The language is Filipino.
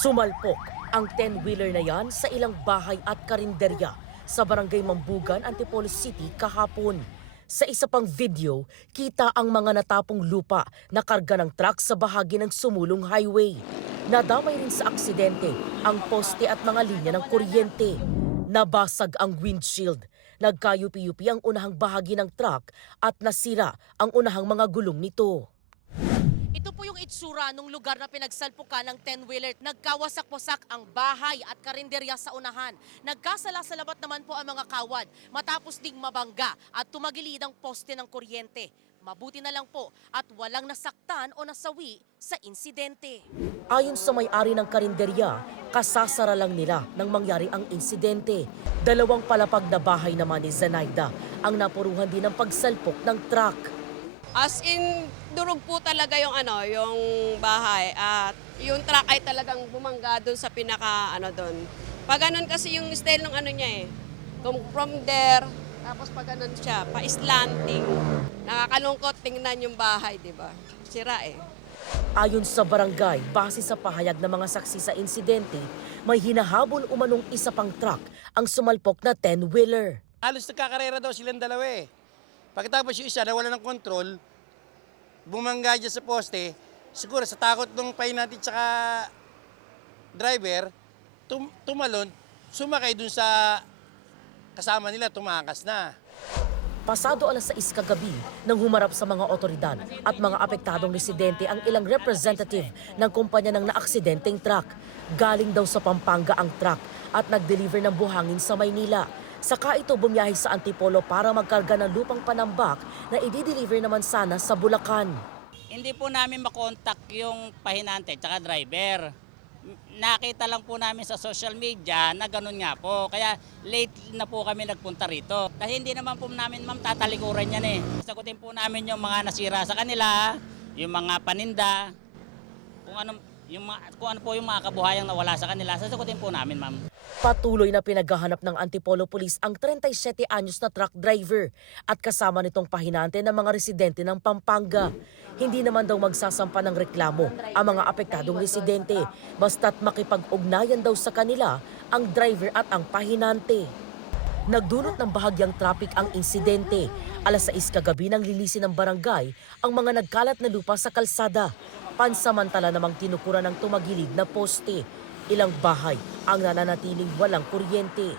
Sumalpok ang 10-wheeler na yan sa ilang bahay at karinderya sa barangay Mambugan, Antipolo City kahapon. Sa isa pang video, kita ang mga natapong lupa na karga ng truck sa bahagi ng sumulong highway. Nadamay rin sa aksidente ang poste at mga linya ng kuryente. Nabasag ang windshield. Nagkayupi-yupi ang unahang bahagi ng truck at nasira ang unahang mga gulong nito. Ito po yung itsura ng lugar na pinagsalpukan ng 10-wheeler. Nagkawasak-wasak ang bahay at karinderya sa unahan. Nagkasala-salabat naman po ang mga kawad matapos ding mabangga at tumagilid ang poste ng kuryente. Mabuti na lang po at walang nasaktan o nasawi sa insidente. Ayon sa may-ari ng karinderya, kasasara lang nila nang mangyari ang insidente. Dalawang palapag na bahay naman ni Zenaida ang napuruhan din ng pagsalpok ng truck. As in, durog po talaga yung yung bahay at yung truck ay talagang bumangga doon sa pinaka doon. Pag ganun kasi yung style ng niya from there, tapos pag ganun siya, pa-slanting. Nakakalungkot tingnan yung bahay, di ba? Sira Ayon sa barangay, base sa pahayag ng mga saksi sa insidente, may hinahabol umanong isa pang truck ang sumalpok na 10-wheeler. Halos nagkakarera daw silang dalawa Pagkatapos yung isa nawala ng kontrol, bumangga dyan sa poste, siguro sa takot ng pahinante tsaka driver, tumalon, sumakay dun sa kasama nila, tumakas na. Pasado alas 6 kagabi nang humarap sa mga otoridad at mga apektadong residente ang ilang representative ng kumpanya ng naaksidenteng truck. Galing daw sa Pampanga ang truck at nag-deliver ng buhangin sa Maynila. Saka ito bumiyahe sa Antipolo para magkarga ng lupang panambak na i-deliver naman sana sa Bulacan. Hindi po namin makontak yung pahinante at driver. Nakita lang po namin sa social media na ganun nga po. Kaya late na po kami nagpunta rito. Kasi hindi naman po namin tatalikuran yan Sagutin po namin yung mga nasira sa kanila, yung mga paninda, kung ano po yung mga kabuhayang nawala sa kanila, sasagutin po namin, ma'am. Patuloy na pinaghahanap ng Antipolo Police ang 37 anyos na truck driver at kasama nitong pahinante ng mga residente ng Pampanga. Hindi naman daw magsasampa ng reklamo ang mga apektadong residente basta't makipag-ugnayan daw sa kanila ang driver at ang pahinante. Nagdulot ng bahagyang traffic ang insidente. Alas 6 kagabi nang lilisin ng barangay ang mga nagkalat na lupa sa kalsada. Pansamantala namang tinukuran ng tumagilid na poste. Ilang bahay ang nananatiling walang kuryente.